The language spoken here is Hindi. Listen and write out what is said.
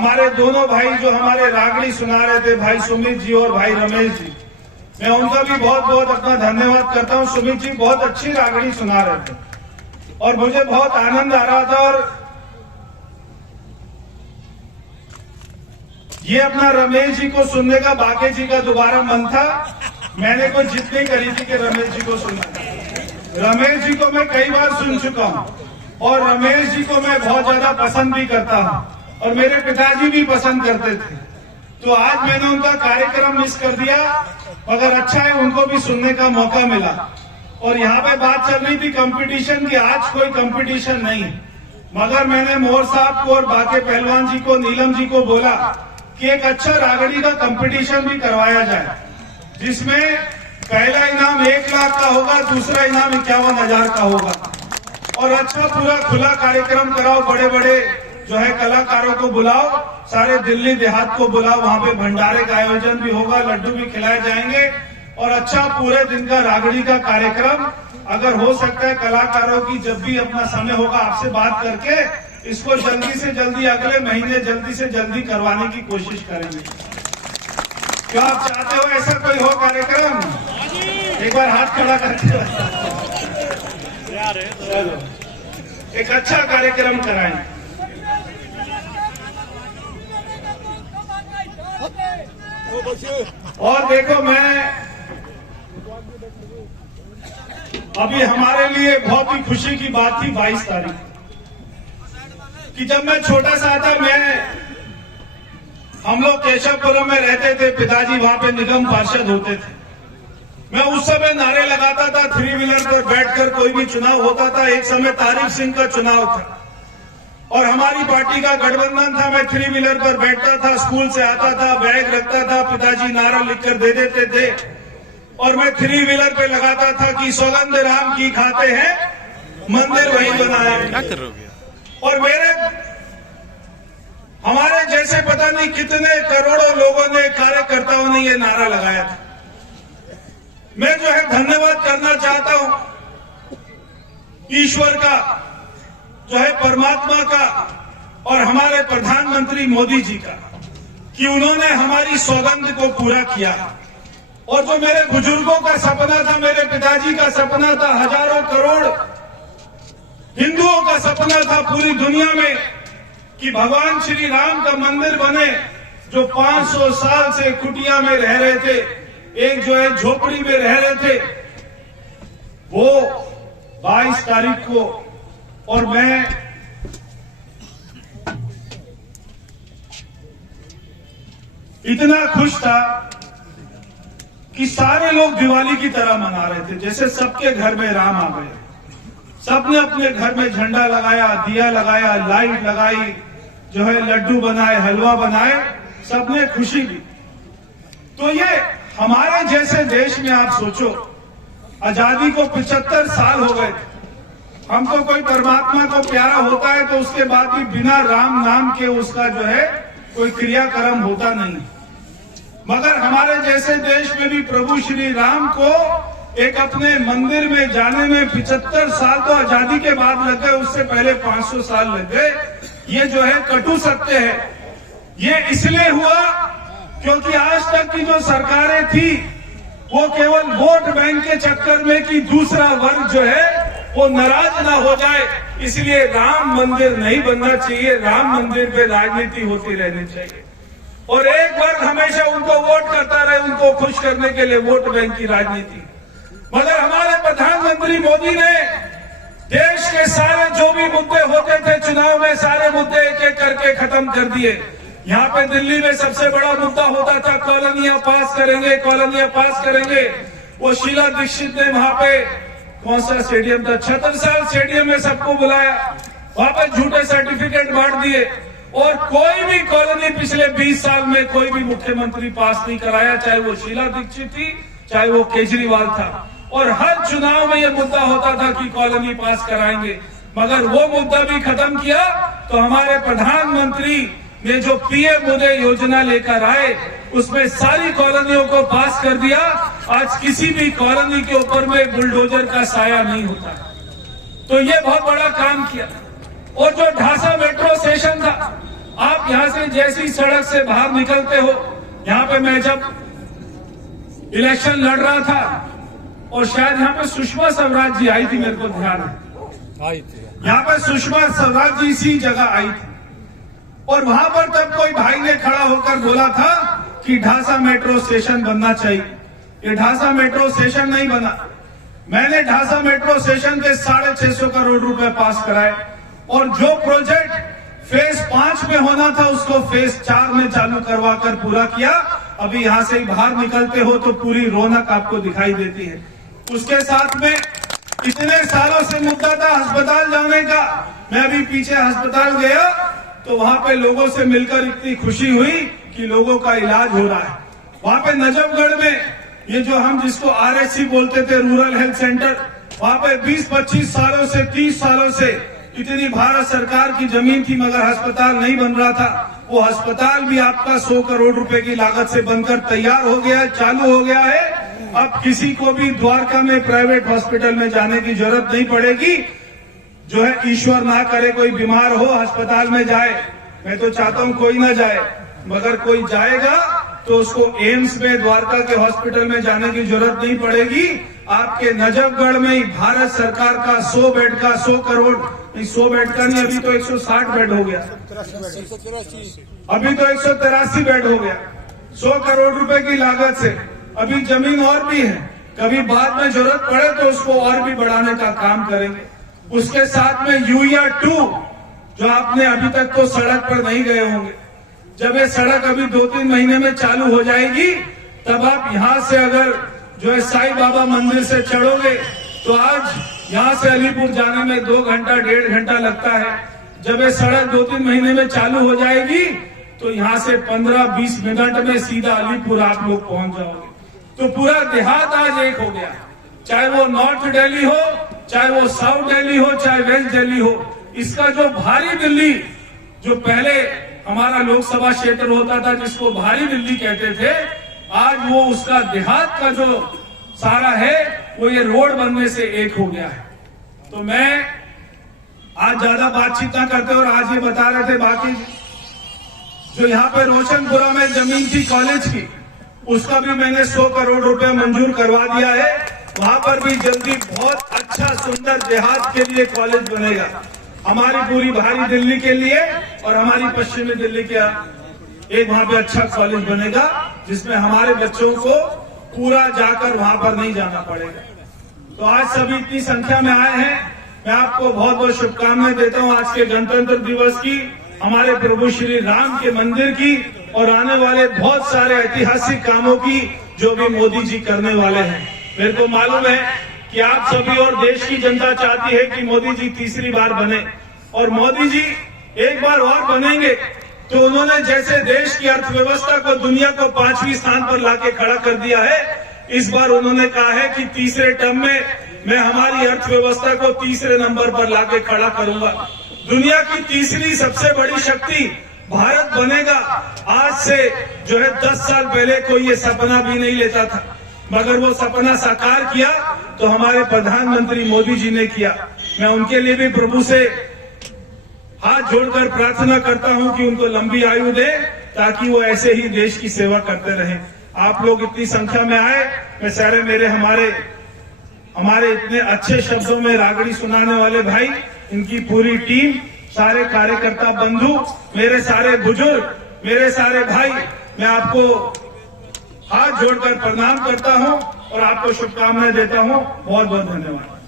हमारे दोनों भाई जो हमारे रागड़ी सुना रहे थे, भाई सुमित जी और भाई रमेश जी, मैं उनका भी बहुत बहुत अपना धन्यवाद करता हूं। सुमित जी बहुत अच्छी रागड़ी सुना रहे थे और मुझे बहुत आनंद आ रहा था। और ये अपना रमेश जी को सुनने का बाके जी का दोबारा मन था। मैंने कोई जिद नहीं करी थी कि रमेश जी को सुनना। रमेश जी को मैं कई बार सुन चुका हूं और रमेश जी को मैं बहुत ज्यादा पसंद भी करता हूं और मेरे पिताजी भी पसंद करते थे। तो आज मैंने उनका कार्यक्रम मिस कर दिया, मगर अच्छा है उनको भी सुनने का मौका मिला। और यहाँ पे बात चल रही थी कंपटीशन की। आज कोई कंपटीशन नहीं, मगर मैंने मोर साहब को और बाके पहलवान जी को, नीलम जी को बोला कि एक अच्छा रागड़ी का कंपटीशन भी करवाया जाए, जिसमें पहला इनाम 1 लाख का होगा, दूसरा इनाम 51,000 का होगा। और अच्छा पूरा खुला कार्यक्रम कराओ, बड़े बड़े जो है कलाकारों को बुलाओ, सारे दिल्ली देहात को बुलाओ, वहां पे भंडारे का आयोजन भी होगा, लड्डू भी खिलाए जाएंगे और अच्छा पूरे दिन का रागड़ी का कार्यक्रम। अगर हो सकता है कलाकारों की जब भी अपना समय होगा आपसे बात करके इसको जल्दी से जल्दी अगले महीने जल्दी से जल्दी करवाने की कोशिश करेंगे। क्या आप चाहते हो ऐसा कोई हो कार्यक्रम? एक बार हाथ खड़ा करके चलो एक अच्छा कार्यक्रम कराएं। और देखो, मैं अभी हमारे लिए बहुत ही खुशी की बात थी 22 तारीख कि जब मैं छोटा सा था, हम लोग केशवपुरम में रहते थे, पिताजी वहां पे निगम पार्षद होते थे। मैं उस समय नारे लगाता था, 3 व्हीलर पर बैठकर कोई भी चुनाव होता था। एक समय तारिक सिंह का चुनाव था और हमारी पार्टी का गठबंधन था। मैं 3 व्हीलर पर बैठता था, स्कूल से आता था, बैग रखता था, पिताजी नारा लिखकर दे देते थे और मैं 3 व्हीलर पे लगाता था कि सौगंध राम की खाते हैं, मंदिर वही बनाए। और हमारे जैसे पता नहीं कितने करोड़ों लोगों ने, कार्यकर्ताओं ने ये नारा लगाया था। मैं जो है धन्यवाद करना चाहता हूं ईश्वर का, जो है परमात्मा का और हमारे प्रधानमंत्री मोदी जी का, कि उन्होंने हमारी सौगंध को पूरा किया। और जो मेरे बुजुर्गों का सपना था, मेरे पिताजी का सपना था, हजारों करोड़ हिंदुओं का सपना था पूरी दुनिया में कि भगवान श्री राम का मंदिर बने, जो 500 साल से कुटिया में रह रहे थे, एक जो है झोपड़ी में रह रहे थे, वो 22 तारीख को। और मैं इतना खुश था कि सारे लोग दिवाली की तरह मना रहे थे, जैसे सबके घर में राम आ गए। सबने अपने घर में झंडा लगाया, दिया लगाया, लाइट लगाई, जो है लड्डू बनाए, हलवा बनाए, सबने खुशी ली। तो ये हमारे जैसे देश में आप सोचो, आजादी को 75 साल हो गए। हमको कोई परमात्मा को प्यारा होता है तो उसके बाद भी बिना राम नाम के उसका जो है कोई क्रियाक्रम होता नहीं। मगर हमारे जैसे देश में भी प्रभु श्री राम को एक अपने मंदिर में जाने में 75 साल तो आजादी के बाद लग गए, उससे पहले 500 साल लग गए। ये जो है कटु सत्य है। ये इसलिए हुआ क्योंकि आज तक की जो सरकारें थी वो केवल वोट बैंक के चक्कर में कि दूसरा वर्ग जो है वो नाराज ना हो जाए, इसलिए राम मंदिर नहीं बनना चाहिए, राम मंदिर पे राजनीति होती रहनी चाहिए। और एक वर्ग हमेशा उनको वोट करता रहे, उनको खुश करने के लिए वोट बैंक की राजनीति। मगर हमारे प्रधानमंत्री मोदी ने देश के सारे जो भी मुद्दे होते थे चुनाव में, सारे मुद्दे एक एक करके खत्म कर दिए। यहाँ पे दिल्ली में सबसे बड़ा मुद्दा होता था कॉलोनियां पास करेंगे, कॉलोनियां पास करेंगे। वो शीला दीक्षित ने वहां पे, कौन सा स्टेडियम था, छत्रसाल स्टेडियम में सबको बुलाया, वहां पे झूठे सर्टिफिकेट बांट दिए और कोई भी कॉलोनी पिछले 20 साल में कोई भी मुख्यमंत्री पास नहीं कराया, चाहे वो शीला दीक्षित थी, चाहे वो केजरीवाल था। और हर चुनाव में ये मुद्दा होता था कि कॉलोनी पास कराएंगे, मगर वो मुद्दा भी खत्म किया। तो हमारे प्रधानमंत्री ने जो पीएम उदय योजना लेकर आए, उसमें सारी कॉलोनियों को पास कर दिया। आज किसी भी कॉलोनी के ऊपर में बुलडोजर का साया नहीं होता। तो ये बहुत बड़ा काम किया। और जो ढासा मेट्रो स्टेशन था, आप यहां से जैसी सड़क से बाहर निकलते हो, यहां पे मैं जब इलेक्शन लड़ रहा था और शायद यहाँ पे सुषमा स्वराज जी आई थी, मेरे को ध्यान है, आई थी यहाँ पे सुषमा स्वराज जी इसी जगह आई थी। और वहां पर तब कोई भाई ने खड़ा होकर बोला था कि ढासा मेट्रो स्टेशन बनना चाहिए। ये ढासा मेट्रो स्टेशन नहीं बना। मैंने ढासा मेट्रो स्टेशन के 650 करोड़ रुपए पास कराए और जो प्रोजेक्ट फेज 5 में होना था उसको फेज 4 में चालू करवा कर पूरा किया। अभी यहां से बाहर निकलते हो तो पूरी रौनक आपको दिखाई देती है। उसके साथ में इतने सालों से मुद्दा था अस्पताल जाने का। मैं अभी पीछे अस्पताल गया तो वहां पे लोगों से मिलकर इतनी खुशी हुई कि लोगों का इलाज हो रहा है। वहां पे नजफगढ़ में ये जो हम जिसको आरएचसी बोलते थे, रूरल हेल्थ सेंटर, वहां पे 20-25 सालों से 30 सालों से इतनी भारत सरकार की जमीन थी मगर अस्पताल नहीं बन रहा था। वो अस्पताल भी आपका 100 करोड़ रुपए की लागत से बनकर तैयार हो गया है, चालू हो गया है। अब किसी को भी द्वारका में प्राइवेट हॉस्पिटल में जाने की जरूरत नहीं पड़ेगी। जो है ईश्वर ना करे कोई बीमार हो अस्पताल में जाए, मैं तो चाहता हूं कोई ना जाए, मगर कोई जाएगा तो उसको एम्स में द्वारका के हॉस्पिटल में जाने की जरूरत नहीं पड़ेगी। आपके नजफगढ़ में ही भारत सरकार का 100 बेड का 100 करोड़, 100 बेड का नहीं, अभी तो 160 बेड हो गया, अभी तो 183 बेड हो गया, 100 करोड़ रुपए की लागत से। अभी जमीन और भी है, कभी बाद में जरूरत पड़े तो उसको और भी बढ़ाने का काम करेंगे। उसके साथ में यूरिया 2 जो आपने अभी तक तो सड़क पर नहीं गए होंगे, जब ये सड़क अभी 2-3 महीने में चालू हो जाएगी तब आप यहां से अगर जो है साईं बाबा मंदिर से चढ़ोगे तो आज यहां से अलीपुर जाने में 2 घंटा 1.5 घंटा लगता है। जब ये सड़क 2-3 महीने में चालू हो जाएगी तो यहां से 15-20 मिनट में सीधा अलीपुर आप लोग पहुंच जाओगे। तो पूरा देहात आज एक हो गया, चाहे वो नॉर्थ दिल्ली हो, चाहे वो साउथ दिल्ली हो, चाहे वेस्ट दिल्ली हो। इसका जो भारी दिल्ली, जो पहले हमारा लोकसभा क्षेत्र होता था जिसको भारी दिल्ली कहते थे, आज वो उसका देहात का जो सारा है वो ये रोड बनने से एक हो गया है। तो मैं आज ज्यादा बातचीत ना करते और आज ये बता रहे थे बाकी जो यहाँ पे रोशनपुरा में जमीन थी कॉलेज की, उसका भी मैंने 100 करोड़ रुपए मंजूर करवा दिया है। वहां पर भी जल्दी बहुत अच्छा सुंदर देहात के लिए कॉलेज बनेगा, हमारी पूरी भारी दिल्ली के लिए और हमारी पश्चिमी दिल्ली के एक वहां पे अच्छा कॉलेज बनेगा जिसमें हमारे बच्चों को पूरा जाकर वहां पर नहीं जाना पड़ेगा। तो आज सभी इतनी संख्या में आए हैं, मैं आपको बहुत बहुत शुभकामनाएं देता हूं आज के गणतंत्र दिवस की, हमारे प्रभु श्री राम के मंदिर की और आने वाले बहुत सारे ऐतिहासिक कामों की जो भी मोदी जी करने वाले हैं। मेरे को मालूम है कि आप सभी और देश की जनता चाहती है कि मोदी जी तीसरी बार बने और मोदी जी एक बार और बनेंगे तो उन्होंने जैसे देश की अर्थव्यवस्था को दुनिया को 5वीं स्थान पर लाके खड़ा कर दिया है, इस बार उन्होंने कहा है कि तीसरे टर्म में मैं हमारी अर्थव्यवस्था को तीसरे नंबर पर लाके खड़ा करूंगा। दुनिया की तीसरी सबसे बड़ी शक्ति भारत बनेगा। आज से जो है 10 साल पहले कोई ये सपना भी नहीं लेता था, मगर वो सपना साकार किया तो हमारे प्रधानमंत्री मोदी जी ने किया। मैं उनके लिए भी प्रभु से हाथ जोड़कर प्रार्थना करता हूं कि उनको लंबी आयु दे ताकि वो ऐसे ही देश की सेवा करते रहें। आप लोग इतनी संख्या में आए, मैं सारे मेरे हमारे इतने अच्छे शब्दों में रागड़ी सुनाने वाले भाई, इनकी पूरी टीम, सारे कार्यकर्ता बंधु, मेरे सारे बुजुर्ग, मेरे सारे भाई, मैं आपको हाथ जोड़कर प्रणाम करता हूं और आपको शुभकामनाएं देता हूं। बहुत बहुत धन्यवाद।